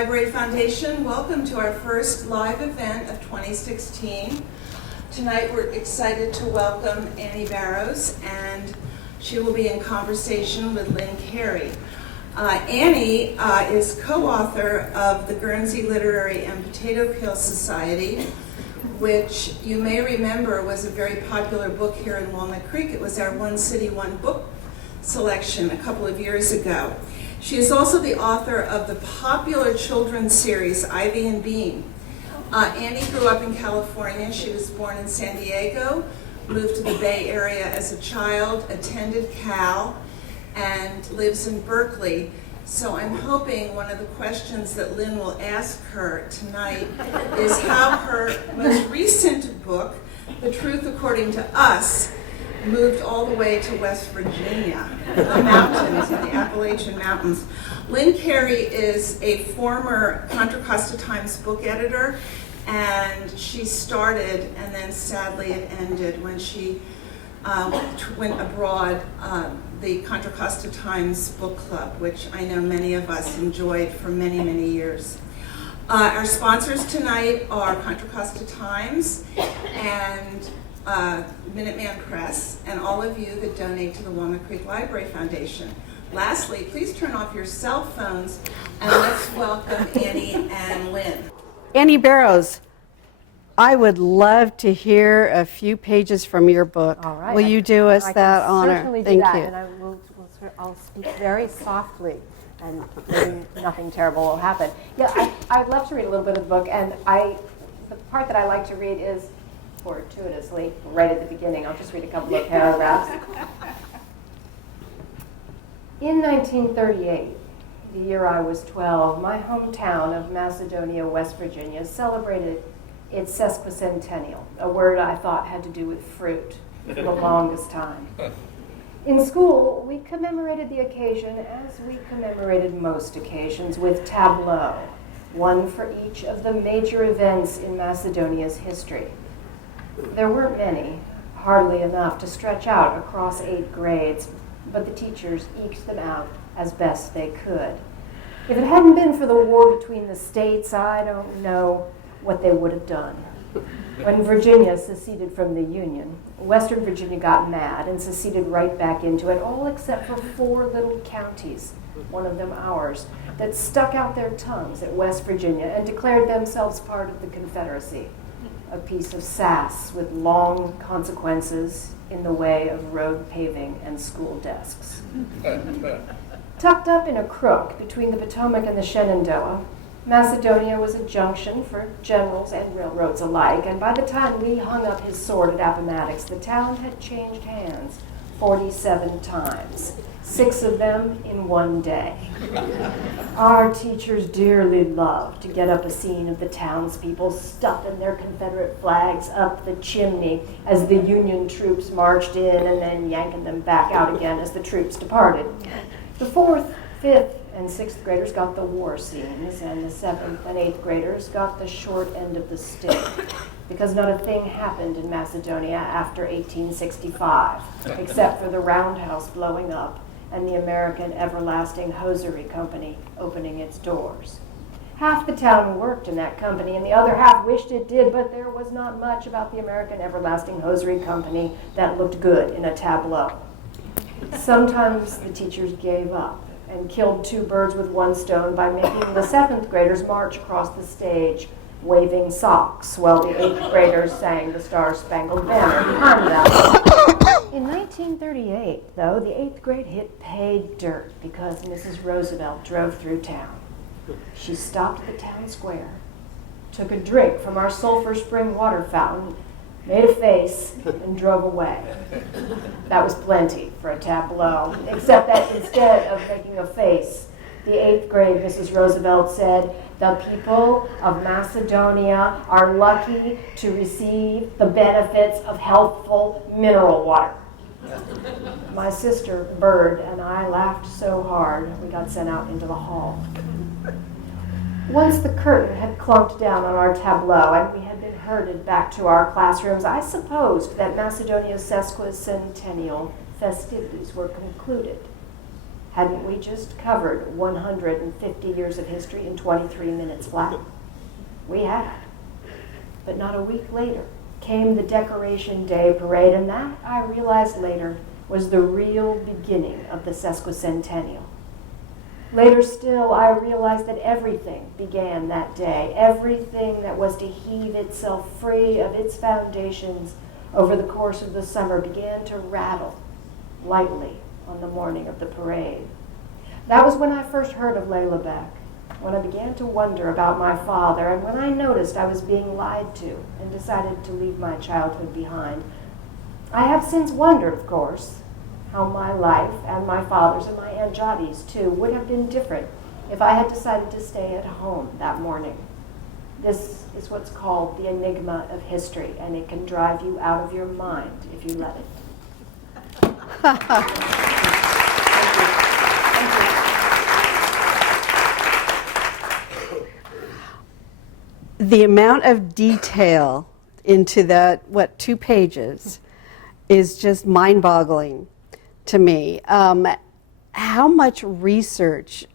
Library Foundation. Welcome to our first live event of 2016. Tonight we're excited to welcome Annie Barrows, and she will be in conversation with Lynn Carey. Annie is co-author of the Guernsey Literary and Potato Peel Society, which you may remember was a very popular book here in Walnut Creek. It was our One City, One Book selection a couple of years ago. She is also the author of the popular children's series, Ivy and Bean. Annie grew up in California. She was born in San Diego, moved to the Bay Area as a child, attended Cal, and lives in Berkeley. So I'm hoping one of the questions that Lynn will ask her tonight is how her most recent book, The Truth According to Us, moved all the way to West Virginia, the mountains, in the Appalachian Mountains. Lynn Carey is a former Contra Costa Times book editor, and she started, and then sadly it ended when she went abroad, the Contra Costa Times book club, which I know many of us enjoyed for many, many years. Our sponsors tonight are Contra Costa Times and Minuteman Press, and all of you that donate to the Walnut Creek Library Foundation. Lastly, please turn off your cell phones, and let's welcome Annie and Lynn. Annie Barrows, I would love to hear a few pages from your book. All right. Will you do us that honor? Certainly do Thank that, you. and I'll speak very softly, and maybe nothing terrible will happen. Yeah, I'd love to read a little bit of the book, and the part that I like to read is fortuitously right at the beginning. I'll just read a couple of paragraphs. In 1938, the year I was 12, my hometown of Macedonia, West Virginia, celebrated its sesquicentennial, a word I thought had to do with fruit for the longest time. In school, we commemorated the occasion as we commemorated most occasions, with tableaux, one for each of the major events in Macedonia's history. There weren't many, hardly enough to stretch out across 8 grades, but the teachers eked them out as best they could. If it hadn't been for the war between the states, I don't know what they would have done. When Virginia seceded from the Union, Western Virginia got mad and seceded right back into it, all except for 4 little counties, one of them ours, that stuck out their tongues at West Virginia and declared themselves part of the Confederacy. A piece of sass with long consequences in the way of road paving and school desks. Tucked up in a crook between the Potomac and the Shenandoah, Macedonia was a junction for generals and railroads alike, and by the time Lee hung up his sword at Appomattox, the town had changed hands 47 times, 6 of them in one day. Our teachers dearly loved to get up a scene of the townspeople stuffing their Confederate flags up the chimney as the Union troops marched in, and then yanking them back out again as the troops departed. The 4th, 5th, and 6th graders got the war scenes, and the 7th and 8th graders got the short end of the stick, because not a thing happened in Macedonia after 1865, except for the roundhouse blowing up and the American Everlasting Hosiery Company opening its doors. Half the town worked in that company, and the other half wished it did, but there was not much about the American Everlasting Hosiery Company that looked good in a tableau. Sometimes the teachers gave up and killed 2 birds with one stone by making the 7th graders march across the stage waving socks while the 8th graders sang the Star-Spangled Banner behind them. In 1938, though, the 8th grade hit pay dirt because Mrs. Roosevelt drove through town. She stopped at the town square, took a drink from our sulfur spring water fountain, made a face, and drove away. That was plenty for a tableau, except that instead of making a face, the 8th grade Mrs. Roosevelt said, "The people of Macedonia are lucky to receive the benefits of healthful mineral water." My sister, Bird, and I laughed so hard we got sent out into the hall. Once the curtain had clunked down on our tableau and we had been herded back to our classrooms, I supposed that Macedonia's sesquicentennial festivities were concluded. Hadn't we just covered 150 years of history in 23 minutes flat? We had. But not a week later came the Decoration Day parade, and that, I realized later, was the real beginning of the sesquicentennial. Later still, I realized that everything began that day. Everything that was to heave itself free of its foundations over the course of the summer began to rattle lightly on the morning of the parade. That was when I first heard of Layla Beck, when I began to wonder about my father, and when I noticed I was being lied to and decided to leave my childhood behind. I have since wondered, of course, how my life and my father's and my Aunt Jotty's too would have been different if I had decided to stay at home that morning. This is what's called the enigma of history, and it can drive you out of your mind if you let it. The amount of detail into that, 2 pages, is just mind-boggling to me. How much research?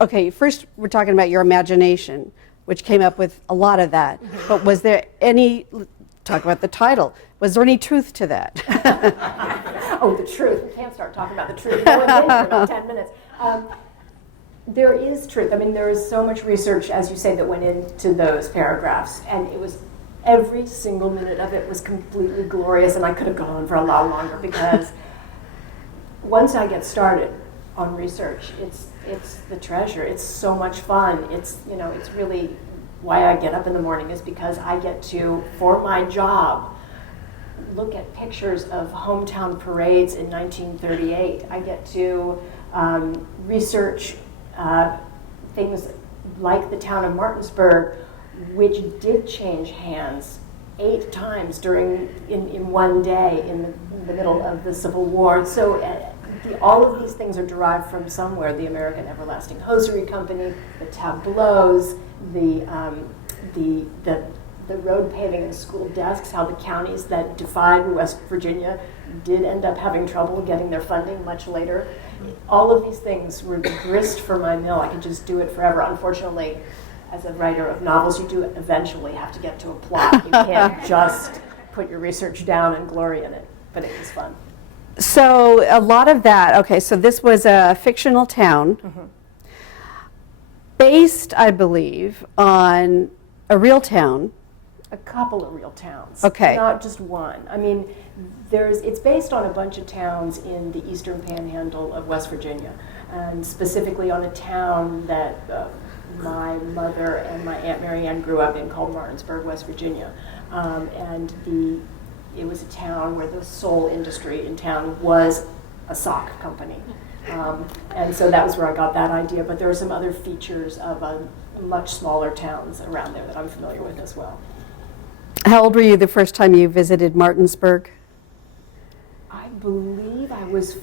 Okay, first we're talking about your imagination, which came up with a lot of that. But was there any, talk about the title, was there any truth to that? Oh, the truth. We can't start talking about the truth. No one's been here about 10 minutes. There is truth. I mean, there is so much research, as you say, that went into those paragraphs, and it was every single minute of it was completely glorious, and I could have gone on for a lot longer because once I get started on research, it's the treasure. It's so much fun. It's really why I get up in the morning is because I get to, for my job, look at pictures of hometown parades in 1938. I get to research things like the town of Martinsburg, which did change hands 8 times in one day in the middle of the Civil War. So all of these things are derived from somewhere: the American Everlasting Hosiery Company, the tableaus, the road paving and school desks, how the counties that defied West Virginia did end up having trouble getting their funding much later. All of these things were grist for my mill. I could just do it forever. Unfortunately, as a writer of novels, you do eventually have to get to a plot. You can't just put your research down and glory in it, but it was fun. So a lot of that, okay, so this was a fictional town, based, I believe, on a real town. A couple of real towns. Okay. Not just one. I mean, it's based on a bunch of towns in the eastern panhandle of West Virginia, and specifically on a town that my mother and my Aunt Mary Ann grew up in called Martinsburg, West Virginia. It was a town where the sole industry in town was a sock company. And so that was where I got that idea, but there are some other features of much smaller towns around there that I'm familiar with as well. How old were you the first time you visited Martinsburg? I believe I was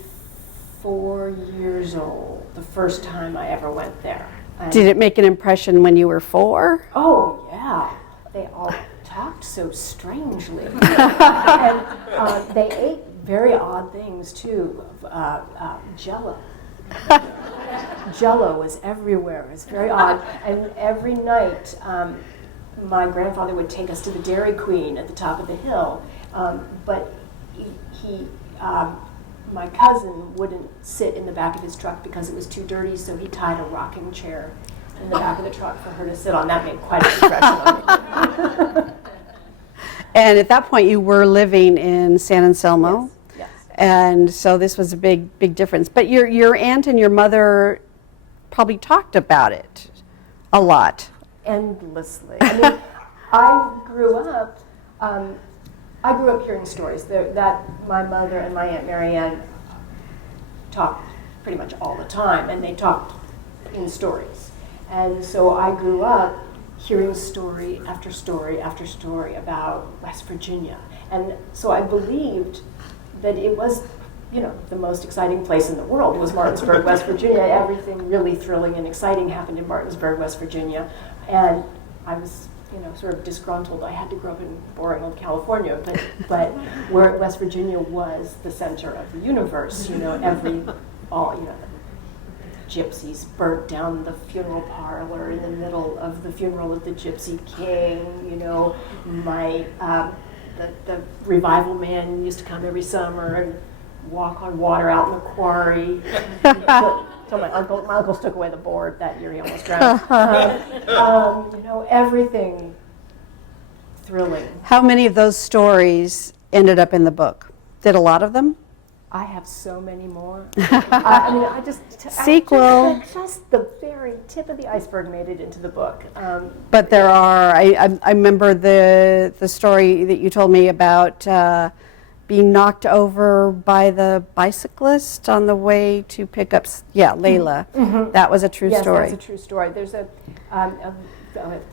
4 years old the first time I ever went there. Did it make an impression when you were 4? Oh, yeah. They all talked so strangely. And they ate very odd things, too. Jell-O. Jell-O was everywhere. It was very odd. And every night, my grandfather would take us to the Dairy Queen at the top of the hill. But my cousin wouldn't sit in the back of his truck because it was too dirty, so he tied a rocking chair in the back of the truck for her to sit on. That made quite an impression on me. And at that point, you were living in San Anselmo. Yes. And so this was a big difference. But your aunt and your mother probably talked about it a lot. Endlessly. I mean, I grew up hearing stories that my mother and my Aunt Mary Ann talked pretty much all the time, and they talked in stories. And so I grew up hearing story after story after story about West Virginia. And so I believed that it was, the most exciting place in the world was Martinsburg, West Virginia. Everything really thrilling and exciting happened in Martinsburg, West Virginia. And I was, sort of disgruntled. I had to grow up in boring old California, but where West Virginia was the center of the universe, gypsies burnt down the funeral parlor in the middle of the funeral of the Gypsy King. You know, the revival man used to come every summer and walk on water out in the quarry. So my uncles took away the board that year. He almost drowned. You know, everything thrilling. How many of those stories ended up in the book? Did a lot of them? I have so many more. I mean, Sequel. Just the very tip of the iceberg made it into the book. But there are. I remember the story that you told me about being knocked over by the bicyclist on the way to pick up. Yeah, Layla. Mm-hmm. That was a true story. Yes, that's a true story. There's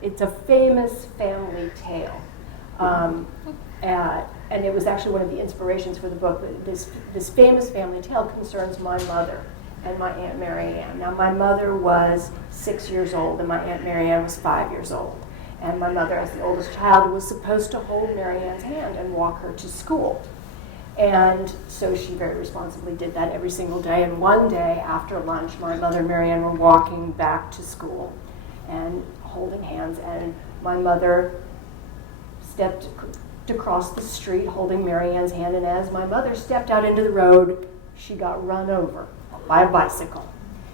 it's a famous family tale. And it was actually one of the inspirations for the book. This famous family tale concerns my mother and my Aunt Mary Ann. Now, my mother was 6 years old, and my Aunt Mary Ann was 5 years old. And my mother, as the oldest child, was supposed to hold Mary Ann's hand and walk her to school. And so she very responsibly did that every single day. And one day after lunch, my mother and Mary Ann were walking back to school and holding hands, and my mother stepped to cross the street holding Mary Ann's hand, and as my mother stepped out into the road, she got run over by a bicycle.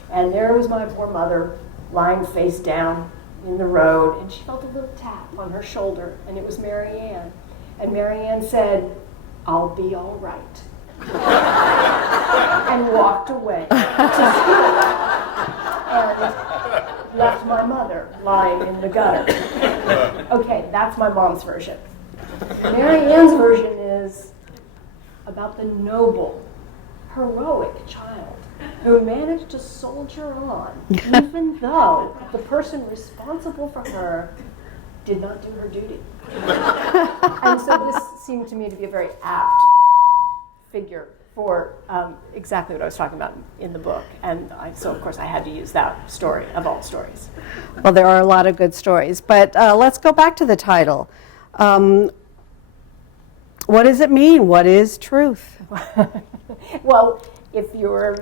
And there was my poor mother lying face down in the road, and she felt a little tap on her shoulder, and it was Mary Ann. And Mary Ann said, "I'll be all right," and walked away to school and left my mother lying in the gutter. Okay, that's my mom's version. Mary Ann's version is about the noble, heroic child who managed to soldier on, even though the person responsible for her did not do her duty. And so this seemed to me to be a very apt figure for exactly what I was talking about in the book. And so, of course, I had to use that story of all stories. Well, there are a lot of good stories. But let's go back to the title. What does it mean? What is truth? Well, if you're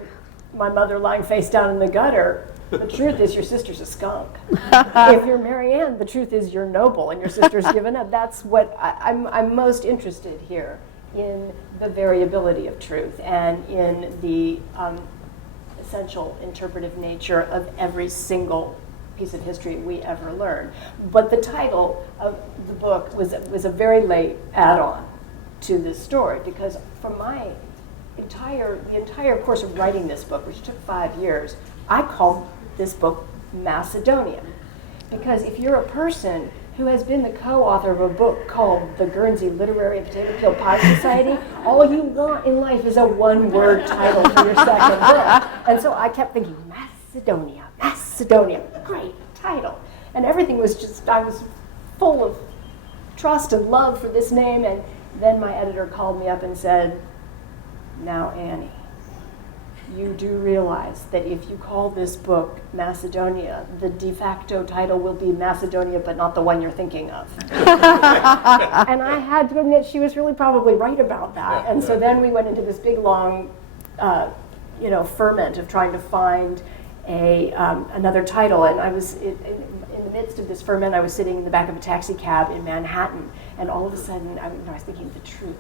my mother lying face down in the gutter, the truth is your sister's a skunk. If you're Mary Ann, the truth is you're noble and your sister's given up. That's what I'm most interested here, in the variability of truth and in the essential interpretive nature of every single piece of history we ever learn. But the title of the book was a very late add-on to this story, because for the entire course of writing this book, which took 5 years, I called this book Macedonian. Because if you're a person who has been the co-author of a book called The Guernsey Literary and Potato Peel Pie Society, all you want in life is a one-word title for your second book. And so I kept thinking, Macedonia, great title. And everything was just, I was full of trust and love for this name. And then my editor called me up and said, "Now, Annie, you do realize that if you call this book Macedonia, the de facto title will be Macedonia, but not the one you're thinking of." And I had to admit she was really probably right about that. And so then we went into this big, long, ferment of trying to find another title. And I was in the midst of this ferment. I was sitting in the back of a taxi cab in Manhattan, and all of a sudden, I was thinking, the truth,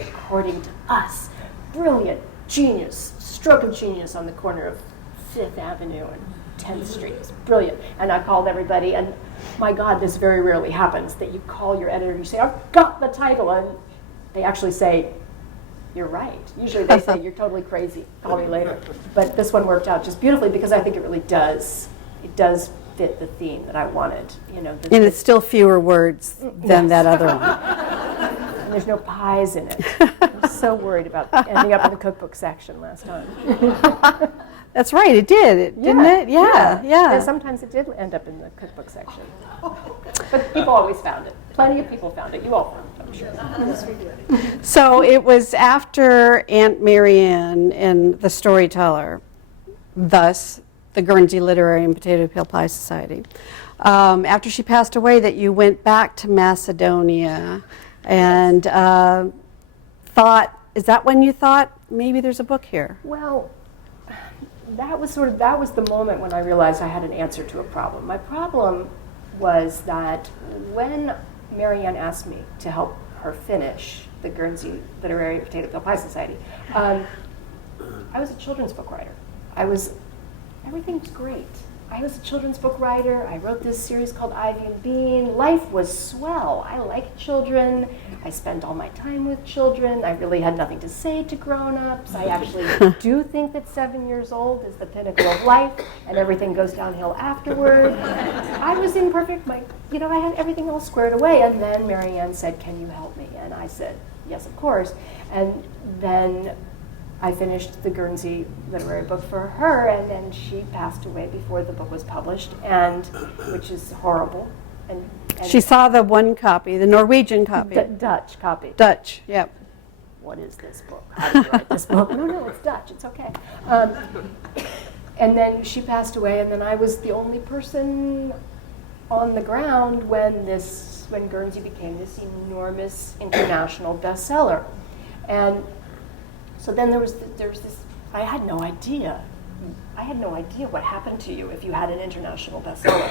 according to us. Brilliant, genius, stroke of genius on the corner of 5th Avenue and 10th Street. It's brilliant. And I called everybody, and my God, this very rarely happens, that you call your editor and you say, "I've got the title," and they actually say, "You're right." Usually they say, "You're totally crazy, call me later." But this one worked out just beautifully, because I think it really does. It does fit the theme that I wanted. And it's still fewer words than that other one. And there's no pies in it. I was so worried about ending up in the cookbook section last time. That's right, it did, didn't it? Yeah. And sometimes it did end up in the cookbook section. But people always found it. Plenty of people found it. You all found it, I'm sure. Yes, we did. So it was after Aunt Mary Ann and the Storyteller, thus the Guernsey Literary and Potato Peel Pie Society, after she passed away, that you went back to Macedonia and thought, is that when you thought maybe there's a book here? Well, that was the moment when I realized I had an answer to a problem. My problem was that when Marianne asked me to help her finish the Guernsey Literary Potato Peel Pie Society, I was a children's book writer. Everything was great. I was a children's book writer. I wrote this series called Ivy and Bean. Life was swell. I liked children. I spent all my time with children. I really had nothing to say to grown-ups. I actually do think that 7 years old is the pinnacle of life, and everything goes downhill afterward. I was in perfect, I had everything all squared away. And then Marianne said, "Can you help me?" And I said, "Yes, of course." And then I finished the Guernsey literary book for her, and then she passed away before the book was published, and which is horrible. And She saw the one copy, the Norwegian copy. Dutch copy. Dutch, yep. What is this book? How do you write this book? No, it's Dutch. It's okay. And then she passed away, and then I was the only person on the ground when Guernsey became this enormous international bestseller, and so then there was this. I had no idea. What happened to you if you had an international bestseller.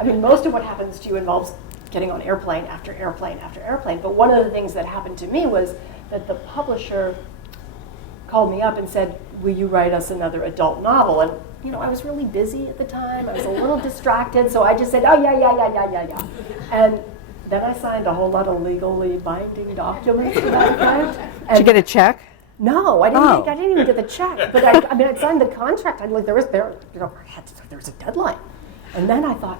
I mean, most of what happens to you involves getting on airplane after airplane after airplane. But one of the things that happened to me was that the publisher called me up and said, "Will you write us another adult novel?" And I was really busy at the time. I was a little distracted, so I just said, "Oh yeah." And then I signed a whole lot of legally binding documents to that effect. Did you get a check? No, I didn't even get the check. But I signed the contract. There was a deadline, and then I thought,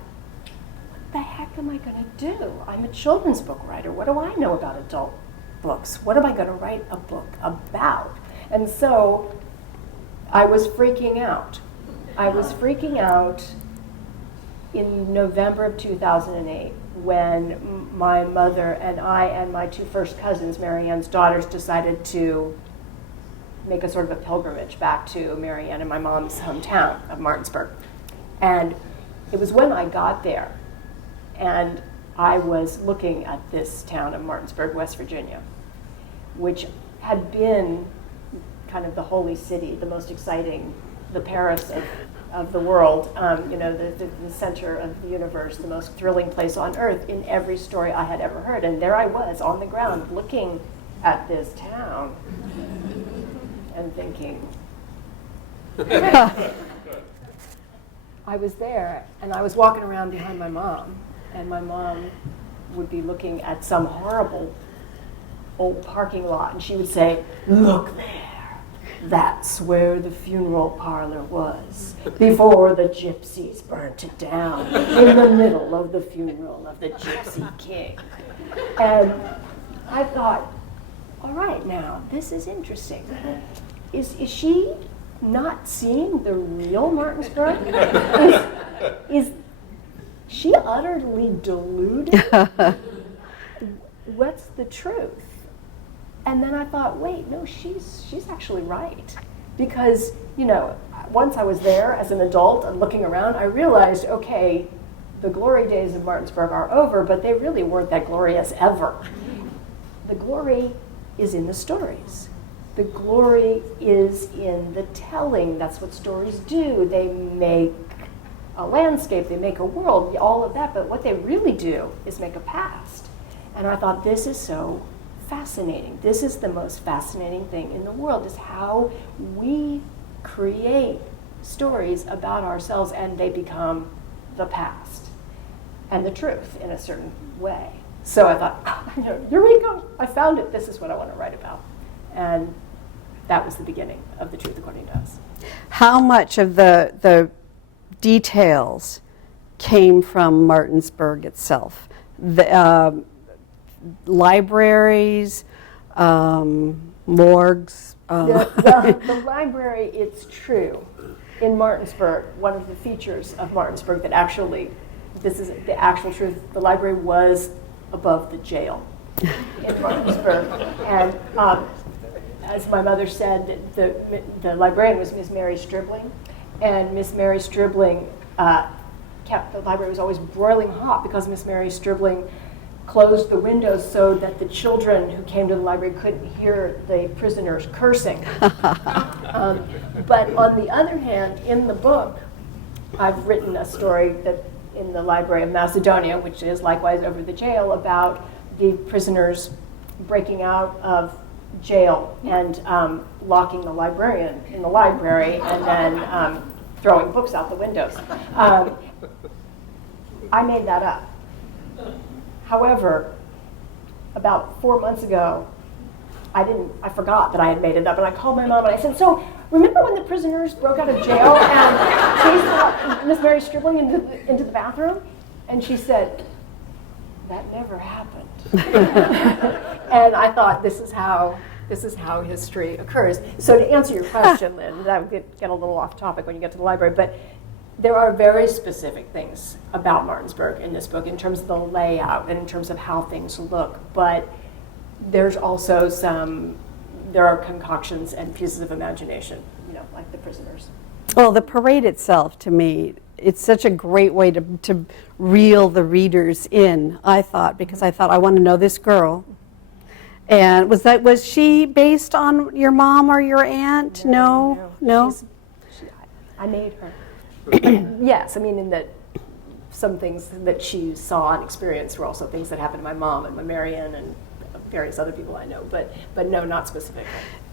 what the heck am I going to do? I'm a children's book writer. What do I know about adult books? What am I going to write a book about? And so I was freaking out. In November of 2008 when my mother and I and my two first cousins, Marianne's daughters, decided to make a sort of a pilgrimage back to Marianne and my mom's hometown of Martinsburg. And it was when I got there, and I was looking at this town of Martinsburg, West Virginia, which had been kind of the holy city, the most exciting, the Paris of the world, the center of the universe, the most thrilling place on earth in every story I had ever heard. And there I was on the ground looking at this town and thinking, I was there, and I was walking around behind my mom, and my mom would be looking at some horrible old parking lot, and she would say, "Look there, that's where the funeral parlor was, before the gypsies burnt it down, in the middle of the funeral of the gypsy king." And I thought, all right, now, this is interesting. Is she not seeing the real Martinsburg? Is she utterly deluded? What's the truth? And then I thought, wait, no, she's actually right. Because, once I was there as an adult and looking around, I realized, okay, the glory days of Martinsburg are over, but they really weren't that glorious ever. The glory is in the stories. The glory is in the telling. That's what stories do. They make a landscape, they make a world, all of that, but what they really do is make a past. And I thought, this is so fascinating. This is the most fascinating thing in the world, is how we create stories about ourselves and they become the past and the truth in a certain way. So I thought, eureka, I found it. This is what I want to write about. And that was the beginning of The Truth According to Us. How much of the details came from Martinsburg itself? The libraries, morgues? The library, it's true. In Martinsburg, one of the features of Martinsburg that actually, this is the actual truth, the library was above the jail in Martinsburg. And as my mother said, the librarian was Miss Mary Stribling, and Miss Mary Stribling kept the library was always broiling hot because Miss Mary Stribling closed the windows so that the children who came to the library couldn't hear the prisoners cursing. But on the other hand, in the book, I've written a story that in the Library of Macedonia, which is likewise over the jail, about the prisoners breaking out of jail and locking the librarian in the library and then throwing books out the windows. I made that up. However, about 4 months ago, I forgot that I had made it up, and I called my mom and I said, so remember when the prisoners broke out of jail and chased out Miss Mary Stribling into the bathroom? And she said, that never happened. And I thought, this is how history occurs. So to answer your question, Lynn, that would get a little off topic when you get to the library, but there are very specific things about Martinsburg in this book in terms of the layout and in terms of how things look, but there's also there are concoctions and pieces of imagination, like the prisoners. Well, the parade itself, to me, it's such a great way to reel the readers in, I thought, because I thought, I want to know this girl. And was she based on your mom or your aunt? No? I made her. Yes, I mean, in that some things that she saw and experienced were also things that happened to my mom and my Marianne and various other people I know, but no, not specifically.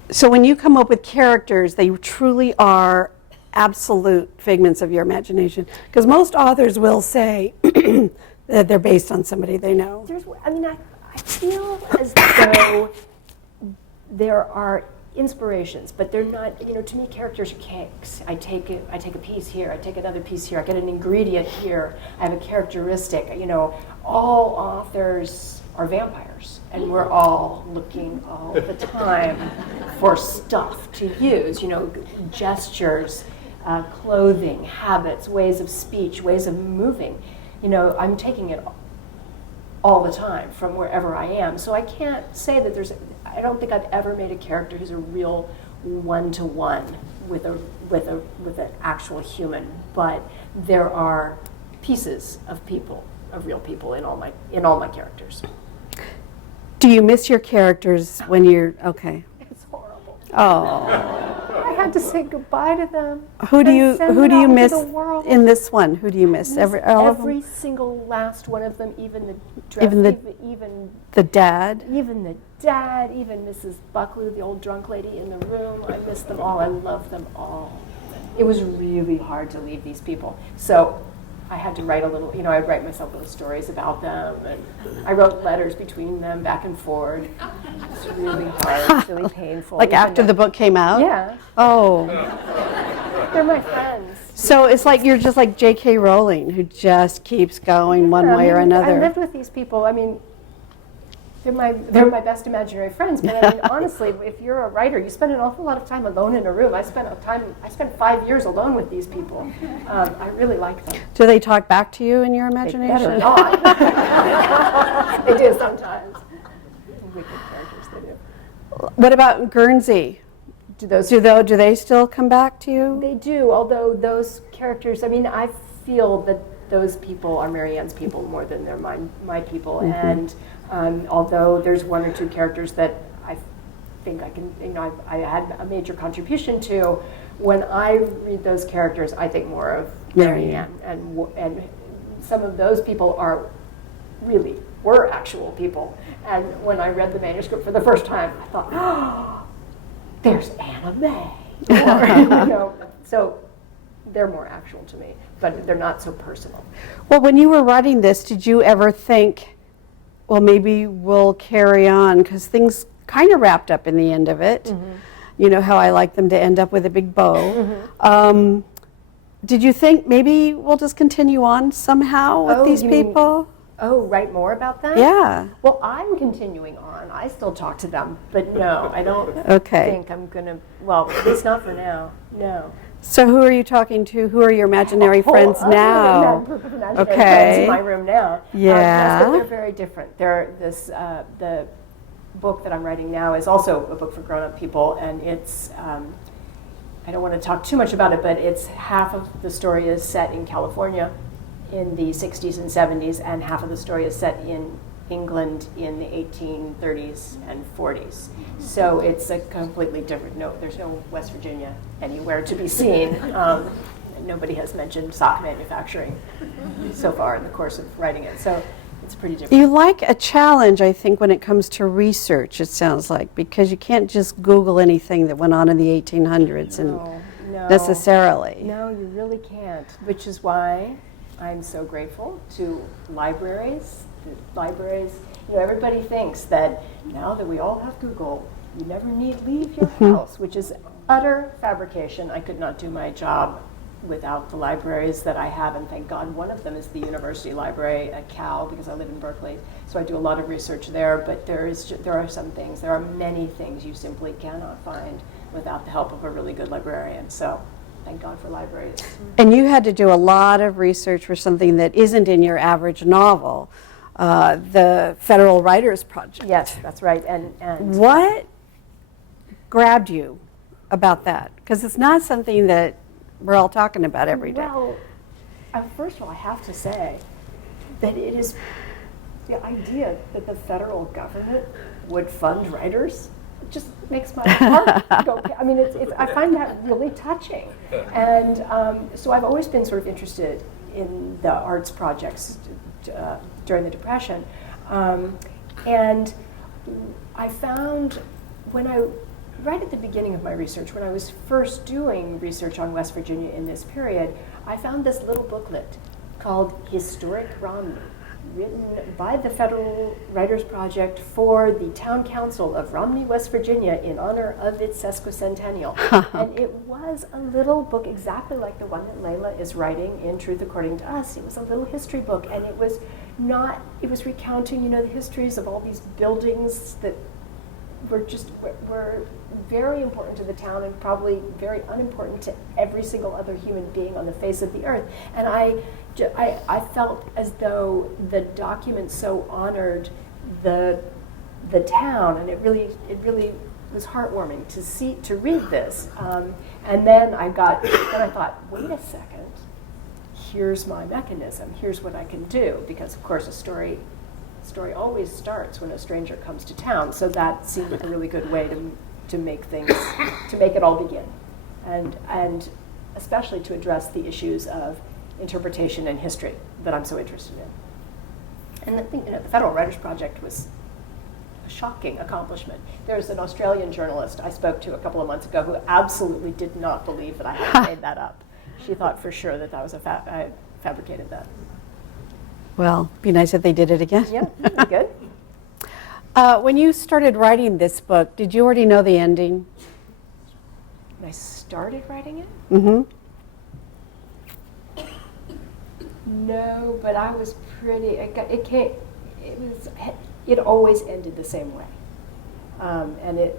So when you come up with characters, they truly are absolute figments of your imagination. Because most authors will say that they're based on somebody they know. I feel as though there are inspirations, but they're not, to me characters are cakes. I take a piece here, I take another piece here, I get an ingredient here, I have a characteristic. All authors are vampires, and we're all looking all the time for stuff to use, gestures, clothing, habits, ways of speech, ways of moving. I'm taking it all the time from wherever I am. So I can't say that I don't think I've ever made a character who's a real one-to-one with an actual human, but there are pieces of real people in all my characters. Do you miss your characters when you're, okay. It's horrible. Oh. I had to say goodbye to them. Who do you miss in this one? Who do you miss? Every single last one of them, even the dad, even Mrs. Buckley, the old drunk lady in the room. I miss them all. I love them all. It was really hard to leave these people. So I had to write a little, I'd write myself little stories about them, and I wrote letters between them back and forth. It's really hard, it's really painful. Like after the book came out? Yeah. Oh. They're my friends. So it's like you're just like J.K. Rowling, who just keeps going one way or another. I lived with these people. They're my best imaginary friends. But honestly, if you're a writer, you spend an awful lot of time alone in a room. I spent 5 years alone with these people. I really like them. Do they talk back to you in your imagination? They better not. They do sometimes. Wicked characters, they do. What about Guernsey? Do they still come back to you? They do, although those characters, I feel that those people are Marianne's people more than they're my people. Mm-hmm. And although there's one or two characters that I think I can, I had a major contribution to, when I read those characters, I think more of Marianne. And some of those people were actual people. And when I read the manuscript for the first time, I thought, oh, there's Anna May. So they're more actual to me, but they're not so personal. Well, when you were writing this, did you ever think, well, maybe we'll carry on, because things kind of wrapped up in the end of it. Mm-hmm. You know how I like them to end up with a big bow. Mm-hmm. Did you think maybe we'll just continue on somehow with these people? Write more about them? Yeah. Well, I'm continuing on. I still talk to them, but no, I don't think I'm going to, well, at least not for now, no. So who are you talking to? Who are your imaginary friends now? Imaginary friends in my room now. Yeah. Yes, but they're very different. The book that I'm writing now is also a book for grown-up people, and it's, I don't want to talk too much about it, but it's half of the story is set in California in the 60s and 70s, and half of the story is set in England in the 1830s and 40s. So it's a completely different, there's no West Virginia anywhere to be seen. Nobody has mentioned sock manufacturing so far in the course of writing it. So it's pretty different. You like a challenge, I think, when it comes to research, it sounds like, because you can't just Google anything that went on in the 1800s necessarily. No, you really can't, which is why I'm so grateful to libraries. Libraries, everybody thinks that now that we all have Google, you never need leave your house, which is utter fabrication. I could not do my job without the libraries that I have, and thank God one of them is the University Library at Cal, because I live in Berkeley, so I do a lot of research there, but there are many things you simply cannot find without the help of a really good librarian, so thank God for libraries. And you had to do a lot of research for something that isn't in your average novel, the Federal Writers Project. Yes, that's right. And what grabbed you about that? Because it's not something that we're all talking about every day. Well, first of all, I have to say that it is the idea that the federal government would fund writers. It just makes my heart go. I mean, I find that really touching. And so I've always been sort of interested in the arts projects during the Depression. And I found right at the beginning of my research, when I was first doing research on West Virginia in this period, I found this little booklet called Historic Romney, written by the Federal Writers Project for the Town Council of Romney, West Virginia, in honor of its sesquicentennial. And it was a little book exactly like the one that Layla is writing in Truth According to Us. It was a little history book, and it was recounting, the histories of all these buildings that were very important to the town and probably very unimportant to every single other human being on the face of the earth. And I felt as though the document so honored the town, and it really was heartwarming to read this. And then I thought, wait a second, here's my mechanism, here's what I can do, because of course a story always starts when a stranger comes to town, so that seemed like a really good way to make it all begin, and especially to address the issues of interpretation and history that I'm so interested in. And I think the Federal Writers Project was a shocking accomplishment. There's an Australian journalist I spoke to a couple of months ago who absolutely did not believe that I had made that up. She thought for sure that was I fabricated that. Well, be nice if they did it again. Yeah, that'd be good. When you started writing this book, did you already know the ending? When I started writing it? Mm-hmm. No, but I was pretty. It always ended the same way, and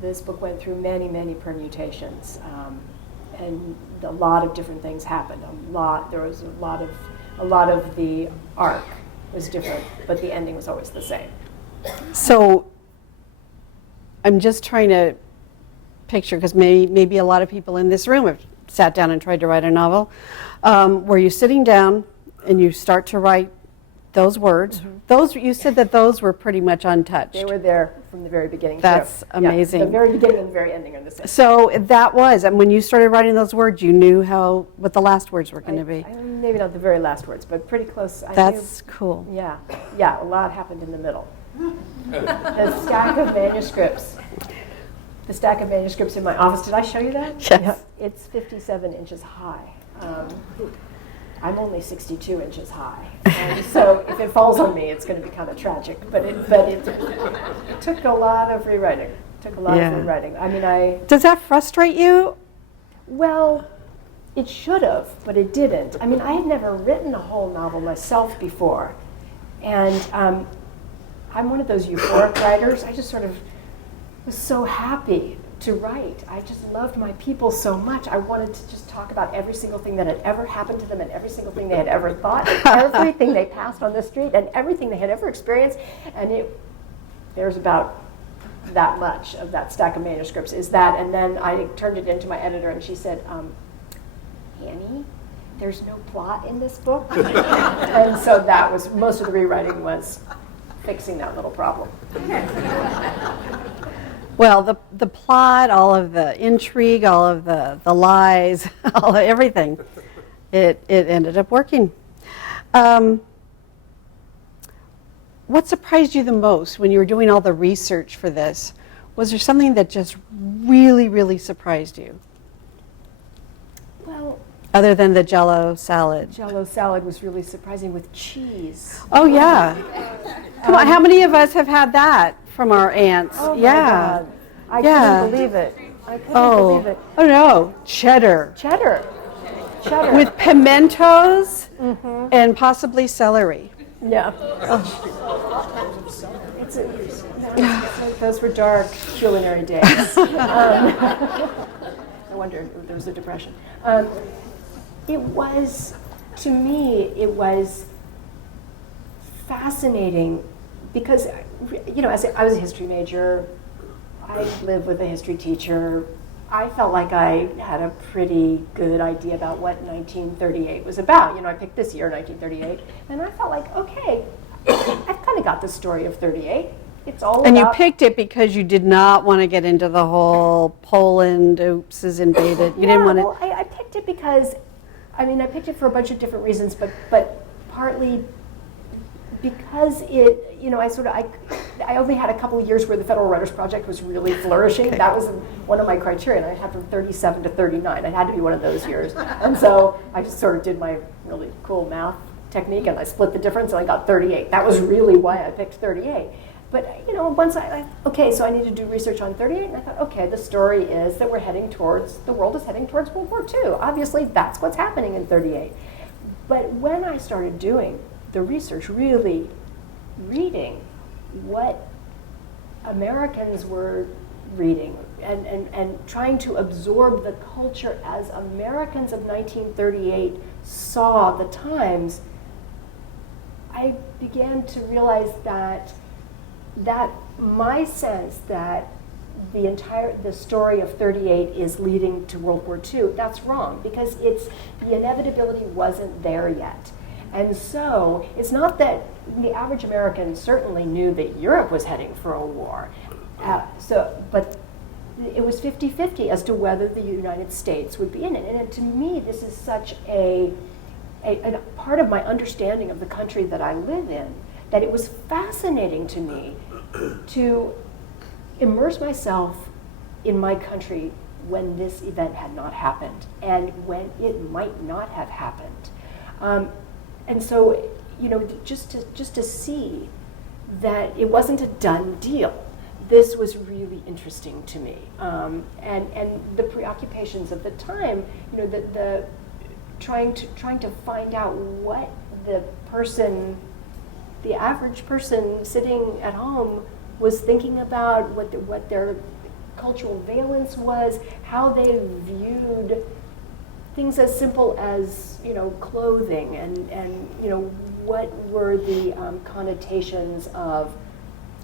this book went through many, many permutations, and a lot of different things happened. There was a lot of the arc was different, but the ending was always the same. So I'm just trying to picture, because maybe a lot of people in this room have sat down and tried to write a novel. Were you sitting down and you start to write those words? Mm-hmm. You said that those were pretty much untouched. They were there from the very beginning. That's amazing. Yeah, the very beginning and the very ending are the same. So that was, and when you started writing those words, you knew what the last words were going to be. Maybe not the very last words, but pretty close. That's cool. Yeah, a lot happened in the middle. The stack of manuscripts. The stack of manuscripts in my office. Did I show you that? Yes. Yeah, it's 57 inches high. I'm only 62 inches high, and so if it falls on me, it's going to be kind of tragic. But it took a lot of rewriting. I mean, Does that frustrate you? Well, it should have, but it didn't. I mean, I had never written a whole novel myself before, and I'm one of those euphoric writers. I just sort of was so happy to write. I just loved my people so much. I wanted to just talk about every single thing that had ever happened to them, and every single thing they had ever thought, and everything they passed on the street, and everything they had ever experienced. And there's about that much of that stack of manuscripts is that. And then I turned it into my editor, and she said, Annie, there's no plot in this book. And so that was, most of the rewriting was fixing that little problem. Well, the plot, all of the intrigue, all of the lies, everything, it ended up working. What surprised you the most when you were doing all the research for this? Was there something that just really, really surprised you? Well, other than the Jell-O salad. Jell-O salad was really surprising with cheese. Oh, yeah. Come on, how many of us have had that from our aunts? Oh, my yeah. God. I Yeah. couldn't believe it. I couldn't believe it. Oh, no. Cheddar. Cheddar. Cheddar. With pimentos and possibly celery. Yeah. Those were dark culinary days. I wonder if there was a depression. It was, to me, it was fascinating because, as I was a history major, I lived with a history teacher. I felt like I had a pretty good idea about what 1938 was about. I picked this year, 1938, and I felt like, okay, I've kind of got the story of 38. It's all And about... you picked it because you did not want to get into the whole Poland, oops, is invaded. You didn't want to... Well, I picked it because, I picked it for a bunch of different reasons, but partly because I only had a couple of years where the Federal Writers Project was really flourishing. Okay. That was one of my criteria, and I had from 37 to 39. It had to be one of those years. And so I just sort of did my really cool math technique, and I split the difference, and I got 38. That was really why I picked 38. But, once so I need to do research on 38, and I thought, okay, the story is that the world is heading towards World War II. Obviously, that's what's happening in 38. But when I started doing the research, really reading what Americans were reading and trying to absorb the culture as Americans of 1938 saw the times, I began to realize that my sense that the story of 38 is leading to World War II, that's wrong, because the inevitability wasn't there yet. And so it's not that the average American certainly knew that Europe was heading for a war. But it was 50-50 as to whether the United States would be in it. And to me, this is such a part of my understanding of the country that I live in, that it was fascinating to me to immerse myself in my country when this event had not happened and when it might not have happened. And so, just to see that it wasn't a done deal, this was really interesting to me. And the preoccupations of the time, the trying to find out what the average person sitting at home was thinking about, what their cultural valence was, how they viewed things as simple as clothing, and what were the connotations of.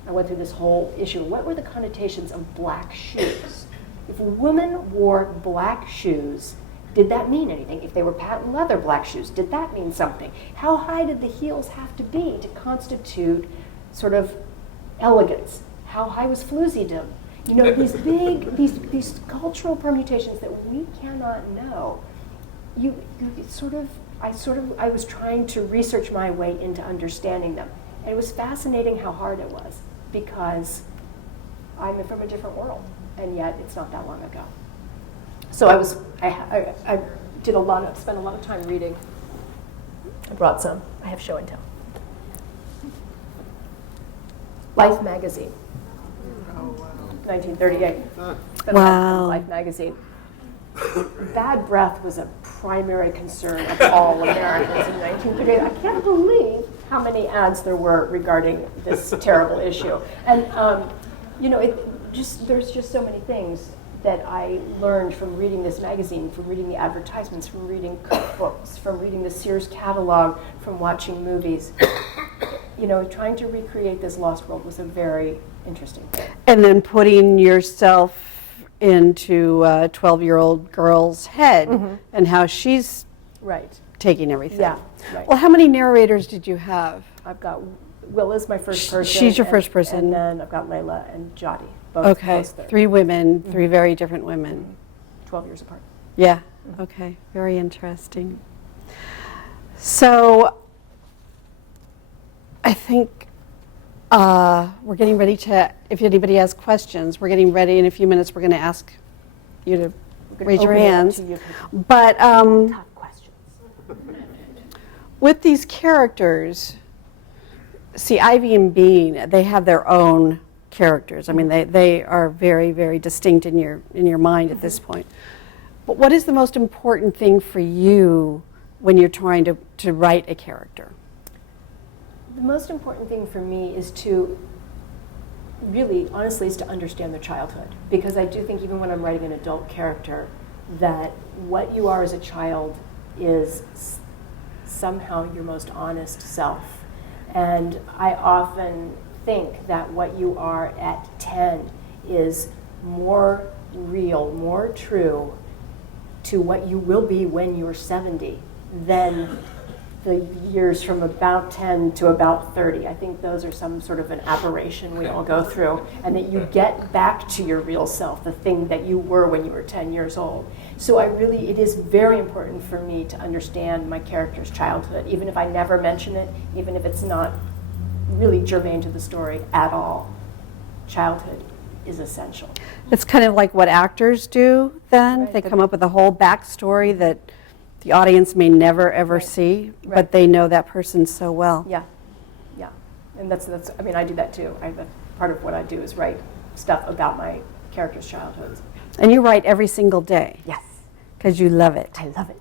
I went through this whole issue. What were the connotations of black shoes? If a woman wore black shoes, did that mean anything? If they were patent leather black shoes, did that mean something? How high did the heels have to be to constitute sort of elegance? How high was flusidom? These big, these cultural permutations that we cannot know. I was trying to research my way into understanding them. And it was fascinating how hard it was, because I'm from a different world, and yet it's not that long ago. So I spent a lot of time reading. I brought some. I have show and tell. Life magazine. 1938. Spent a lot of time in Life magazine. Bad breath was a primary concern of all Americans in 1938. I can't believe how many ads there were regarding this terrible issue. And there's just so many things that I learned from reading this magazine, from reading the advertisements, from reading cookbooks, from reading the Sears catalog, from watching movies. Trying to recreate this lost world was a very interesting thing. And then putting yourself into a 12-year-old girl's head, and how she's taking everything. Yeah, right. Well, how many narrators did you have? I've got Will is my first person. She's your first person. And then I've got Layla and Jodi. Both Okay, close third. 3 women, 3 very different women. 12 years apart. Yeah, okay, very interesting. So I think we're getting ready to, if anybody has questions, we're getting ready in a few minutes. We're going to ask you to raise your hands. But Tough questions. with these characters, see, Ivy and Bean, they have their own characters. I mean, they are very, very distinct in your mind at this point. But what is the most important thing for you when you're trying to write a character? The most important thing for me is to really, honestly, is to understand their childhood. Because I do think even when I'm writing an adult character, that what you are as a child is somehow your most honest self. And I often think that what you are at 10 is more real, more true to what you will be when you're 70 than the years from about 10 to about 30. I think those are some sort of an aberration we all go through, and that you get back to your real self, the thing that you were when you were 10 years old. So it is very important for me to understand my character's childhood, even if I never mention it, even if it's not really germane to the story at all. Childhood is essential. It's kind of like what actors do then. Right. They come up with a whole backstory that the audience may never ever Right. see, Right. but they know that person so well. Yeah, yeah. And that's I mean, I do that too. Part of what I do is write stuff about my character's childhoods. And you write every single day Yes, because you love it. I love it.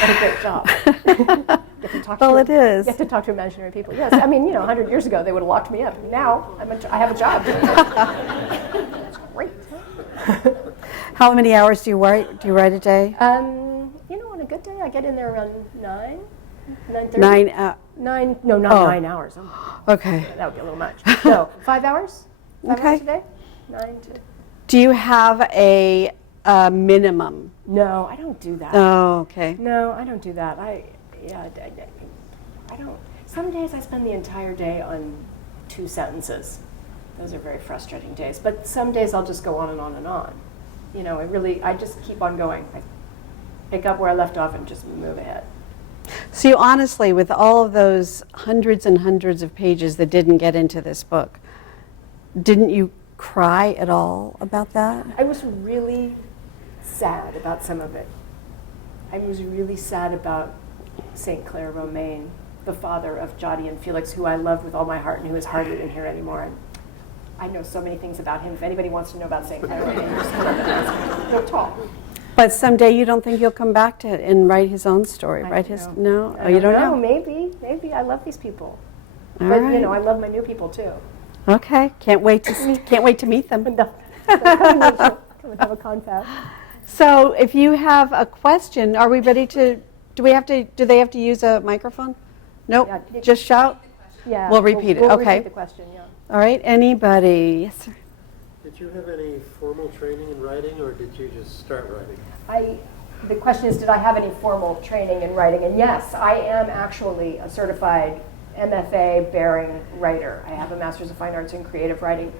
What a great job. Get to talk Well, to, it is. Get to talk to imaginary people. Yes, I mean, 100 years ago they would have locked me up. Now I have a job doing it. It's great. How many hours do you write? Do you write a day? On a good day, I get in there around 9:30. 9. 9. No, not Oh. 9 hours. Oh, Okay. that would be a little much. No, 5 hours. 5 Okay. hours a day. 9 to. Do you have a minimum? No, I don't do that. Oh, okay. No, I don't do that. I don't. Some days I spend the entire day on 2 sentences. Those are very frustrating days. But some days I'll just go on and on and on. I just keep on going. I pick up where I left off and just move ahead. So you honestly, with all of those hundreds and hundreds of pages that didn't get into this book, didn't you cry at all about that? I was really sad about some of it. I was really sad about St. Clair Romaine, the father of Jodi and Felix, who I loved with all my heart and who is hardly in here anymore. And I know so many things about him. If anybody wants to know about St. Clair Romaine, just come up and ask me. Don't talk. But someday you don't think you'll come back to it and write his own story, I right? don't No? know. Oh, you don't know? Maybe. I love these people. All But, right. I love my new people, too. Okay. Can't wait to meet them. Come and have a confab. So if you have a question, are we ready to, do they have to use a microphone? Nope, Yeah. just shout? Yeah. We'll repeat it, We'll okay. repeat the question, yeah. All right, anybody? Yes, sir. Did you have any formal training in writing, or did you just start writing? The question is, did I have any formal training in writing? And yes, I am actually a certified MFA bearing writer. I have a Master's of Fine Arts in Creative Writing.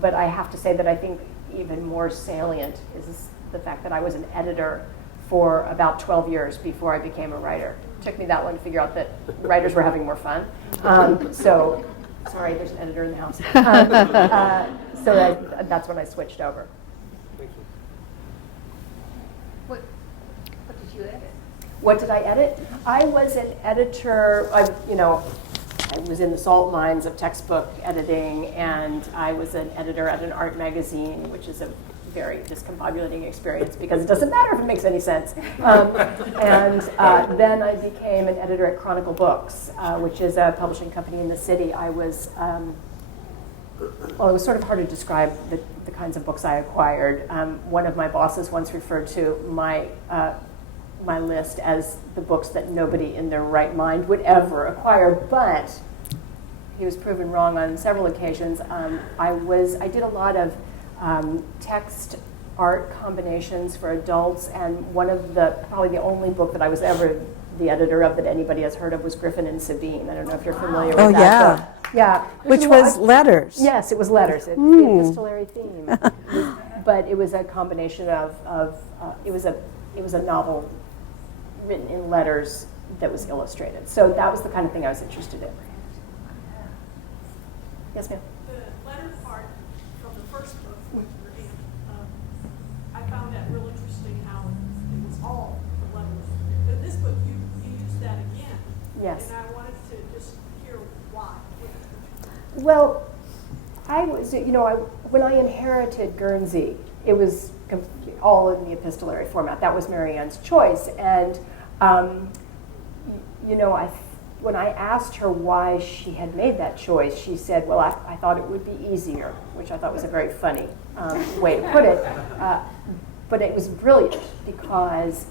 But I have to say that I think even more salient is the fact that I was an editor for about 12 years before I became a writer. It took me that long to figure out that writers were having more fun. So, sorry, there's an editor in the house. So that's when I switched over. Thank you. What did you edit? What did I edit? I was an editor, I was in the salt mines of textbook editing, and I was an editor at an art magazine, which is a very discombobulating experience because it doesn't matter if it makes any sense. Then I became an editor at Chronicle Books, which is a publishing company in the city. It was sort of hard to describe the kinds of books I acquired. One of my bosses once referred to my list as the books that nobody in their right mind would ever acquire, but he was proven wrong on several occasions. I did a lot of text art combinations for adults, and probably the only book that I was ever the editor of that anybody has heard of was Griffin and Sabine. I don't know if you're familiar Oh, with that yeah. book. Yeah. Which was letters. Yes, it was letters. It's the epistolary theme. But it was a combination of it was a novel written in letters that was illustrated. So that was the kind of thing I was interested in. Yes, ma'am. The letter part from the first book, which we're in, I found that real interesting how it was all the letters. But in this book, you used that again. Yes. And I wanted to just hear why. Well, I was, when I inherited Guernsey, it was all in the epistolary format. That was Marianne's choice. And, when I asked her why she had made that choice, she said, well, I thought it would be easier, which I thought was a very funny way to put it. But it was brilliant because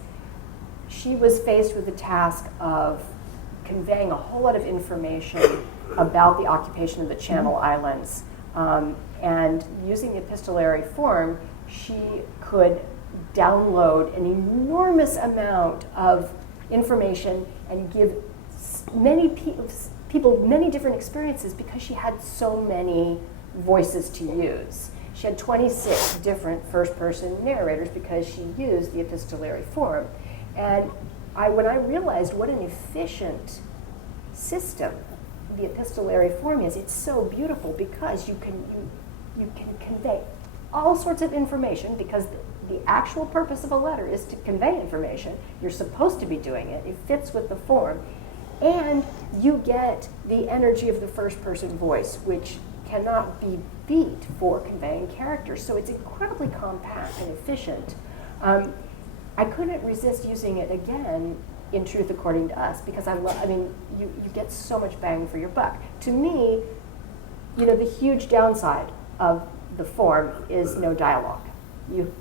she was faced with the task of conveying a whole lot of information about the occupation of the Channel Islands. And using the epistolary form, she could download an enormous amount of information and give many people many different experiences because she had so many voices to use. She had 26 different first-person narrators because she used the epistolary form. And when I realized what an efficient system the epistolary form is, it's so beautiful because you can convey all sorts of information because the actual purpose of a letter is to convey information. You're supposed to be doing it. It fits with the form. And you get the energy of the first-person voice, which cannot be beat for conveying characters. So it's incredibly compact and efficient. I couldn't resist using it again in Truth According to Us because you get so much bang for your buck. To me, the huge downside of the form is no dialogue. You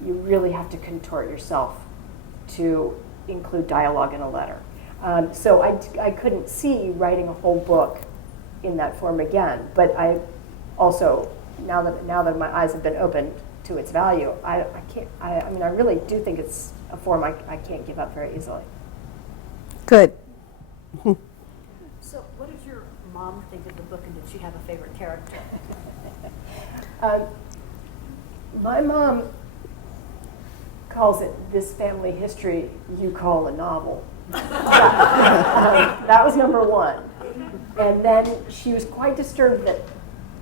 really have to contort yourself to include dialogue in a letter. So I couldn't see writing a whole book in that form again. But I also, now that my eyes have been opened to its value, I really do think it's a form I can't give up very easily. Good. So what did your mom think of the book, and did she have a favorite character? My mom calls it this family history you call a novel. That was number one. And then she was quite disturbed that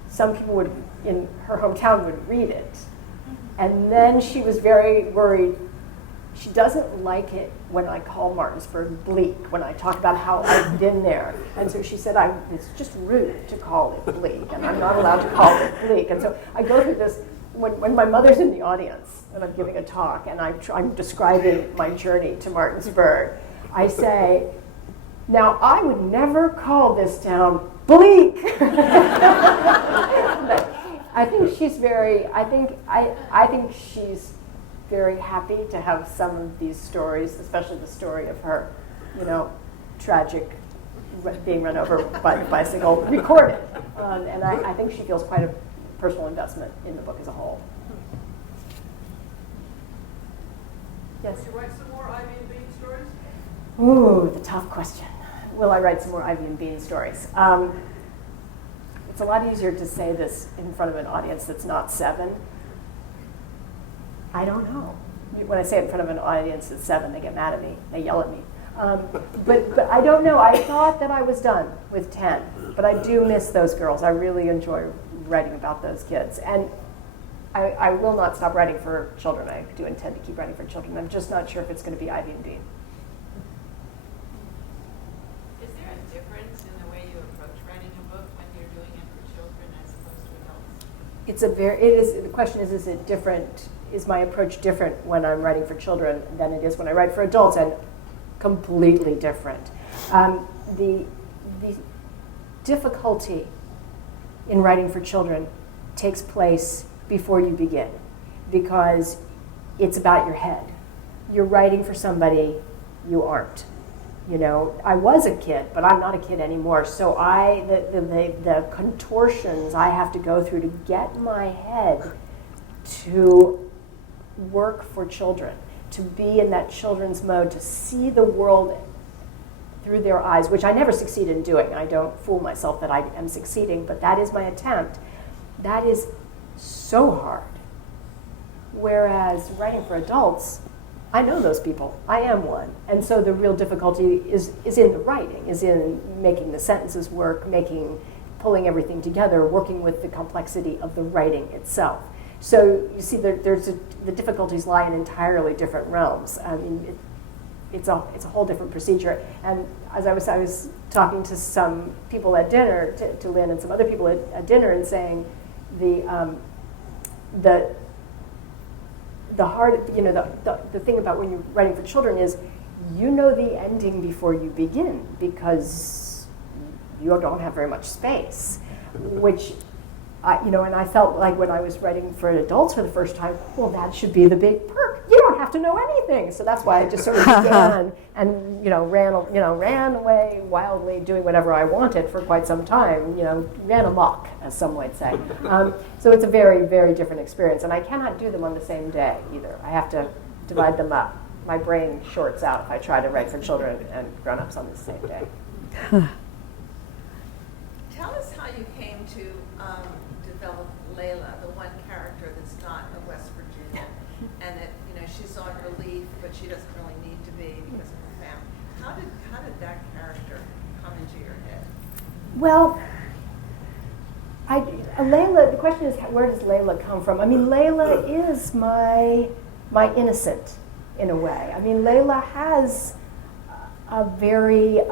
some people in her hometown would read it. And then she was very worried. She doesn't like it when I call Martinsburg bleak, when I talk about how I've been there. And so she said, it's just rude to call it bleak, and I'm not allowed to call it bleak. And so I go through this, when my mother's in the audience, and I'm giving a talk, and I'm describing my journey to Martinsburg, I say, now I would never call this town bleak. I think she's very happy to have some of these stories, especially the story of her, tragic being run over by the bicycle, recorded. And I think she feels quite a personal investment in the book as a whole. Yes? Will you write some more Ivy and Bean stories? Ooh, the tough question. Will I write some more Ivy and Bean stories? It's a lot easier to say this in front of an audience that's not 7. I don't know. When I say it in front of an audience that's 7, they get mad at me. They yell at me. But I don't know. I thought that I was done with 10, but I do miss those girls. I really enjoy writing about those kids. And I will not stop writing for children. I do intend to keep writing for children. I'm just not sure if it's going to be Ivy and Bean. Is there a difference in the way you approach writing a book when you're doing it for children as opposed to adults? The question is it different? Is my approach different when I'm writing for children than it is when I write for adults? And completely different. The difficulty in writing for children takes place before you begin because it's about your head. You're writing for somebody you aren't. I was a kid, but I'm not a kid anymore. So the contortions I have to go through to get my head to work for children, to be in that children's mode, to see the world through their eyes, which I never succeed in doing. I don't fool myself that I am succeeding, but that is my attempt. That is so hard. Whereas writing for adults, I know those people. I am one. And so the real difficulty is in the writing, is in making the sentences work, pulling everything together, working with the complexity of the writing itself. So you see, the difficulties lie in entirely different realms. I mean, it's a whole different procedure. And as I was talking to some people at dinner, to Lynn and some other people at dinner, and saying the thing about when you're writing for children is you know the ending before you begin because you don't have very much space, which and I felt like when I was writing for adults for the first time, well, that should be the big perk. You don't have to know anything. So that's why I just sort of began and ran away wildly doing whatever I wanted for quite some time. Ran amok, as some might say. So it's a very, very different experience, and I cannot do them on the same day either. I have to divide them up. My brain shorts out if I try to write for children and grown-ups on the same day. Tell us how you came to develop Layla, the one character that's not a West Virginian, and that she's on relief, but she doesn't really need to be because of her family. How did that character come into your head? Well, Layla. The question is, where does Layla come from? I mean, Layla is my innocent in a way. I mean, Layla has a very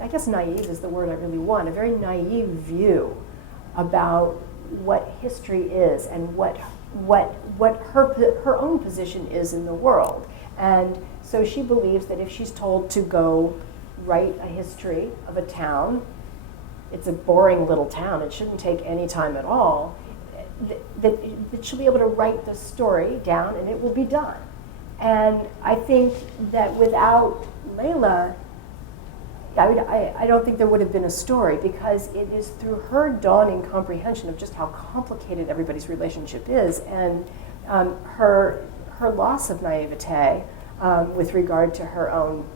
I guess naive is the word I really want, a very naive view about what history is and what her own position is in the world. And so she believes that if she's told to go write a history of a town, it's a boring little town, it shouldn't take any time at all, that she'll be able to write the story down and it will be done. And I think that without Layla, I don't think there would have been a story, because it is through her dawning comprehension of just how complicated everybody's relationship is, and her loss of naivete with regard to her own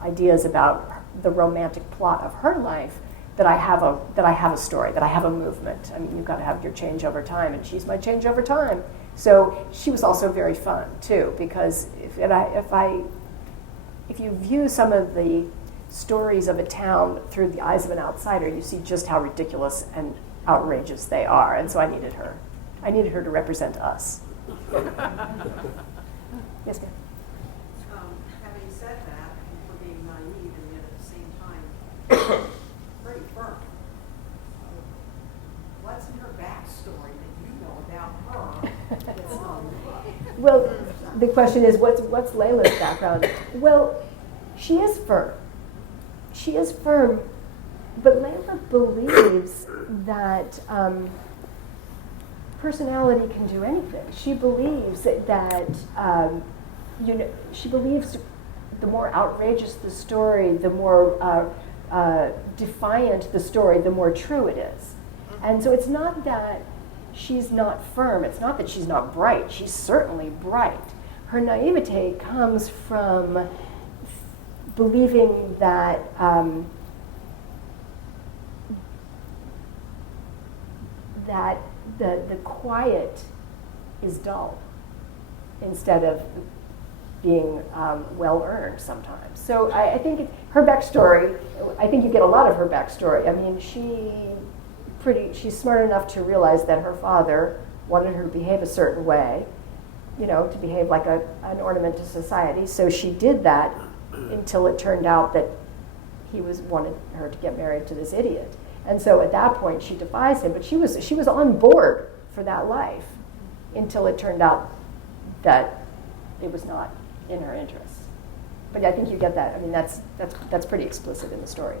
ideas about the romantic plot of her life, that I have a story, that I have a movement. I mean, you've got to have your change over time, and she's my change over time. So she was also very fun too, because if you view some of the stories of a town through the eyes of an outsider, you see just how ridiculous and outrageous they are. And so I needed her. I needed her to represent us. Yes, ma'am. Having said that, and for being naive and yet at the same time pretty firm, what's in her backstory that you know about her that's not in the book? Well, the question is, what's Layla's background? Well, she is firm. She is firm, but Layla believes that personality can do anything. She believes that she believes the more outrageous the story, the more defiant the story, the more true it is. And so it's not that she's not firm. It's not that she's not bright. She's certainly bright. Her naivete comes from believing that that the quiet is dull instead of being well earned sometimes. So I think her backstory, I think you get a lot of her backstory. I mean, she's smart enough to realize that her father wanted her to behave a certain way, to behave like an ornament to society. So she did that until it turned out that he wanted her to get married to this idiot. And so at that point she defies him, but she was on board for that life until it turned out that it was not in her interest. But I think you get that. I mean, that's pretty explicit in the story.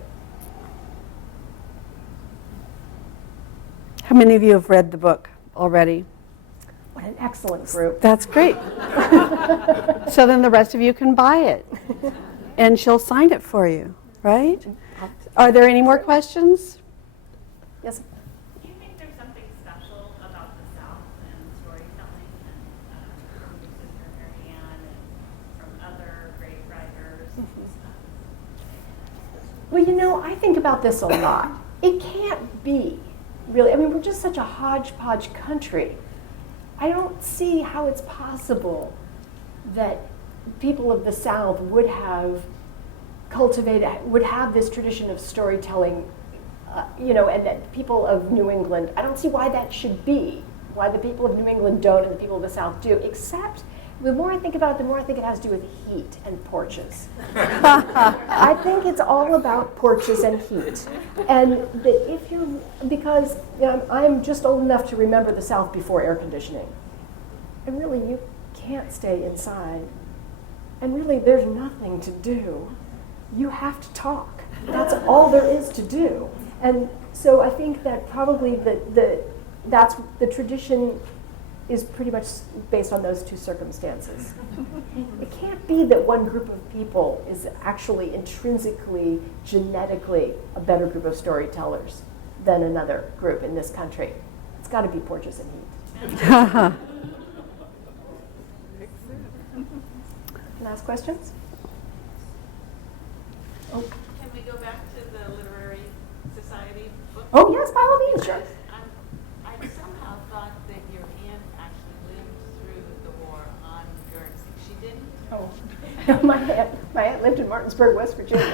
How many of you have read the book already? What an excellent group. That's great. So then the rest of you can buy it, and she'll sign it for you, right? Are there any more questions? Yes. Do you think there's something special about the South and storytelling and from your sister Mary Ann and from other Well, you know, I think about this a lot. It can't be, really. I mean, we're just such a hodgepodge country. I don't see how it's possible that people of the South would have would have this tradition of storytelling, and that people of New England, I don't see why that should be, why the people of New England don't and the people of the South do, except the more I think about it, the more I think it has to do with heat and porches. I think it's all about porches and heat. And that if you're, because I'm just old enough to remember the South before air conditioning. And really, you can't stay inside. And really, there's nothing to do. You have to talk. That's all there is to do. And so I think that probably that's the tradition is pretty much based on those two circumstances. It can't be that one group of people is actually intrinsically, genetically a better group of storytellers than another group in this country. It's got to be porches and heat. Last questions? Oh. Can we go back to the literary society book? Oh yes, by all means, sure. I somehow thought that your aunt actually lived through the war on Guernsey. She didn't? Oh, my aunt lived in Martinsburg, West Virginia. So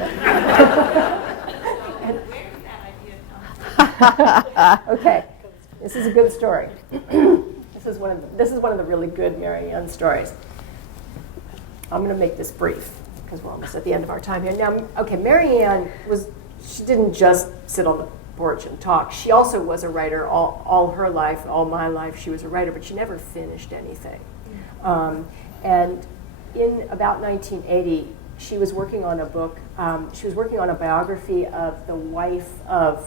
where did that idea come from? Okay, this is a good story. This is one of the really good Mary Ann stories. I'm going to make this brief because we're almost at the end of our time here. Now, okay, Mary Ann she didn't just sit on the porch and talk. She also was a writer all her life, all my life. She was a writer, but she never finished anything. And in about 1980, she was working on a book. She was working on a biography of the wife of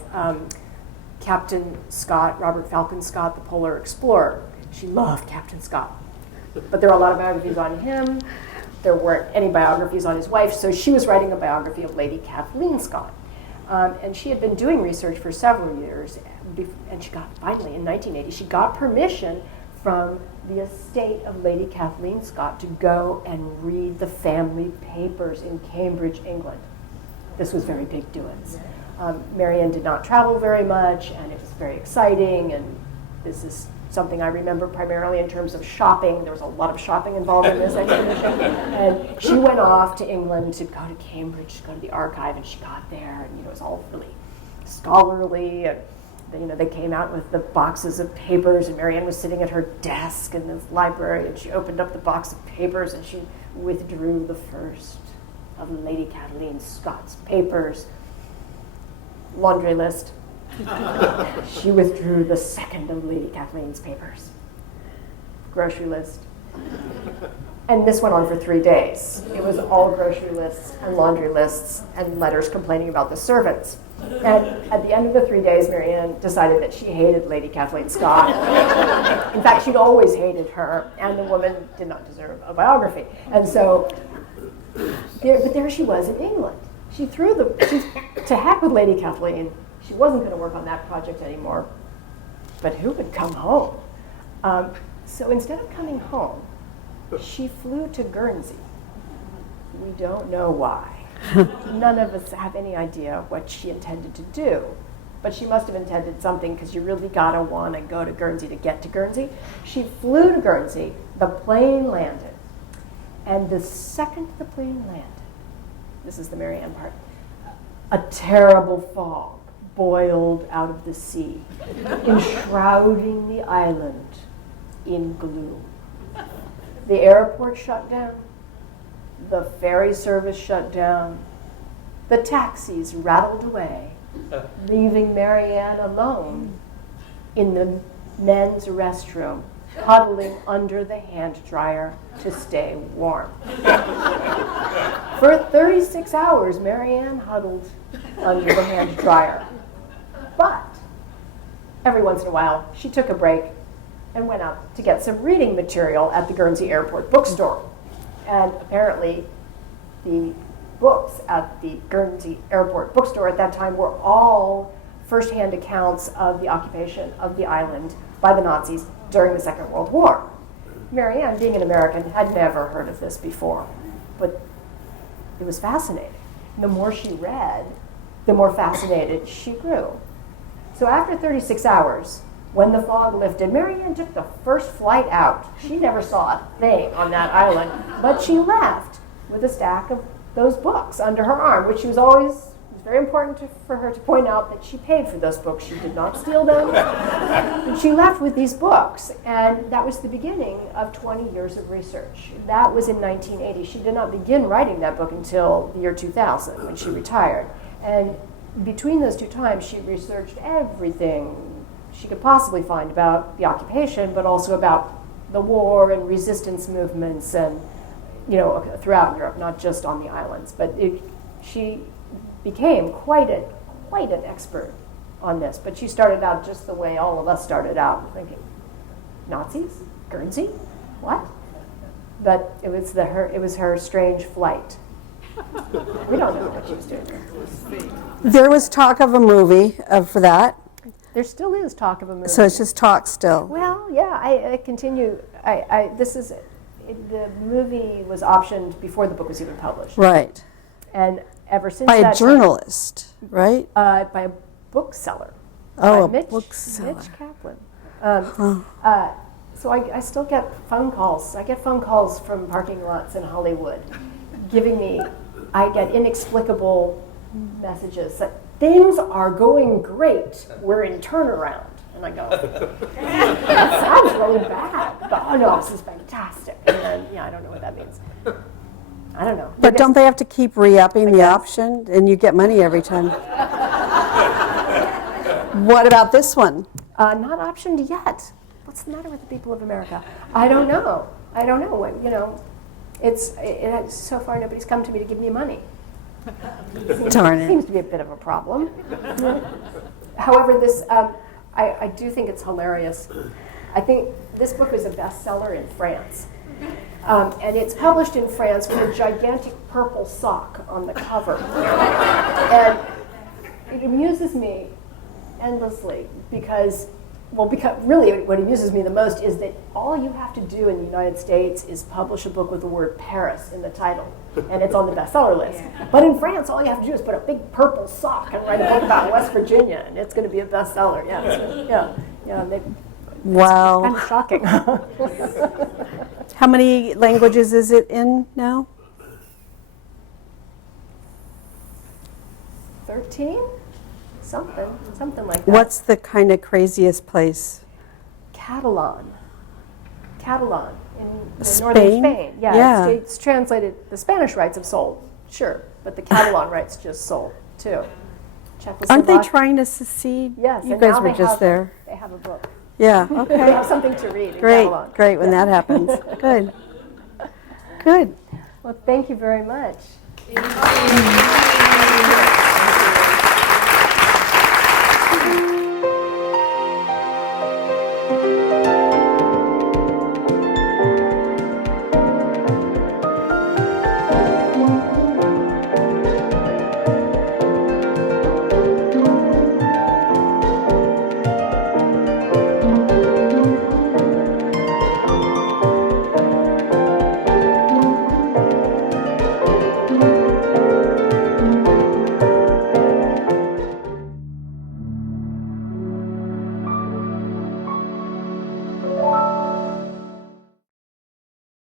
Captain Scott, Robert Falcon Scott, the polar explorer. She loved Captain Scott. But there are a lot of biographies on him. There weren't any biographies on his wife, so she was writing a biography of Lady Kathleen Scott. And she had been doing research for several years, and finally in 1980, she got permission from the estate of Lady Kathleen Scott to go and read the family papers in Cambridge, England. This was very big doings. Mary Ann did not travel very much, and it was very exciting, and this is something I remember primarily in terms of shopping. There was a lot of shopping involved in this expedition. And she went off to England to go to Cambridge, to go to the archive, and she got there, and it was all really scholarly. And they came out with the boxes of papers, and Mary Ann was sitting at her desk in the library, and she opened up the box of papers, and she withdrew the first of Lady Kathleen Scott's papers. Laundry list. She withdrew the second of Lady Kathleen's papers. Grocery list. And this went on for 3 days. It was all grocery lists and laundry lists and letters complaining about the servants. And at the end of the 3 days, Mary Ann decided that she hated Lady Kathleen Scott. In fact, she'd always hated her, and the woman did not deserve a biography. And so, there she was in England. She to heck with Lady Kathleen. She wasn't going to work on that project anymore. But who would come home? So instead of coming home, she flew to Guernsey. We don't know why. None of us have any idea what she intended to do. But she must have intended something, because you really got to want to go to Guernsey to get to Guernsey. She flew to Guernsey. The plane landed. And the second the plane landed, this is the Mary Ann part, a terrible fog boiled out of the sea, enshrouding the island in gloom. The airport shut down. The ferry service shut down. The taxis rattled away, leaving Mary Ann alone in the men's restroom, huddling under the hand dryer to stay warm. For 36 hours, Mary Ann huddled under the hand dryer. But every once in a while, she took a break and went out to get some reading material at the Guernsey Airport bookstore. And apparently, the books at the Guernsey Airport bookstore at that time were all first-hand accounts of the occupation of the island by the Nazis during the Second World War. Mary Ann, being an American, had never heard of this before, but it was fascinating. The more she read, the more fascinated she grew. So after 36 hours, when the fog lifted, Marianne took the first flight out. She never saw a thing on that island, but she left with a stack of those books under her arm, which she was always, it was very important for her to point out that she paid for those books. She did not steal them. And she left with these books, and that was the beginning of 20 years of research. That was in 1980. She did not begin writing that book until the year 2000, when she retired. And between those two times, she researched everything she could possibly find about the occupation, but also about the war and resistance movements, and throughout Europe, not just on the islands. But she became quite an expert on this. But she started out just the way all of us started out, thinking, Nazis, Guernsey, what? But it was her strange flight. We don't know what she was doing. There was talk of a movie for that. There still is talk of a movie. So it's just talk still. Well, yeah, I continue. The movie was optioned before the book was even published. Right. And ever since By that a journalist, right? by a bookseller. Oh, by a bookseller. Mitch Kaplan. So I still get phone calls. I get phone calls from parking lots in Hollywood I get inexplicable messages that things are going great. We're in turnaround. And I go, that sounds really bad. But, oh no, this is fantastic. And then, I don't know what that means. I don't know. But don't they have to keep re-upping the option, and you get money every time? What about this one? Not optioned yet. What's the matter with the people of America? I don't know. It's so far nobody's come to me to give me money. Darn it. Seems to be a bit of a problem. However, this I do think it's hilarious. I think this book is a bestseller in France. And it's published in France with a gigantic purple sock on the cover. And it amuses me endlessly because really what amuses me the most is that all you have to do in the United States is publish a book with the word Paris in the title, and it's on the bestseller list. But in France, all you have to do is put a big purple sock and write a book about West Virginia, and it's going to be a bestseller. Wow. It's kind of shocking. How many languages is it in now? 13? Something like that. What's the kind of craziest place? Catalan in northern Spain? Spain. Yeah. It's translated. The Spanish rights have sold, sure, but the Catalan rights just sold too. Aren't they trying to secede? Yes, You and guys now were they just have, there. They have a book. Yeah, They okay. have something to read in Great, Catalan. great when that happens. Good. Good. Well, thank you very much.